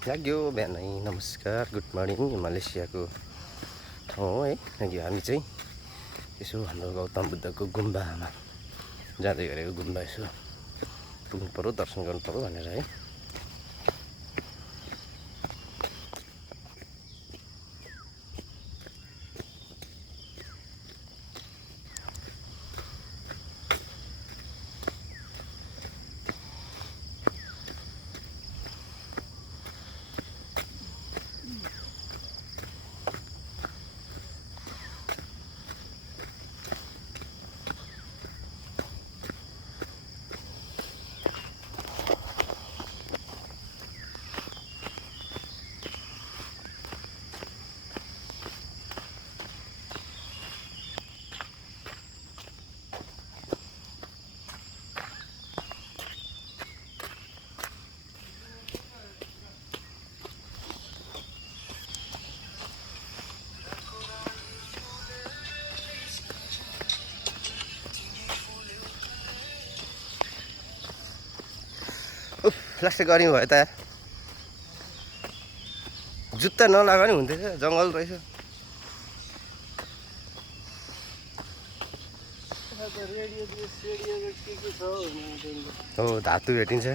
लाग्यो बिहानै। नमस्कार, गुड मर्निङ। मलेसियाको ठाउँ हो है। अघि हामी चाहिँ यसो हाम्रो गौतम बुद्धको गुम्बामा जाँदै गरेको। गुम्बा यसो पुग्नु पऱ्यो, दर्शन गर्नु पऱ्यो भनेर है। लास्ट गर्मी भयो त यार। जुत्ता नलागा नि हुन्थ्यो, जङ्गल रहेछ। हो, धातु भेटिन्छ।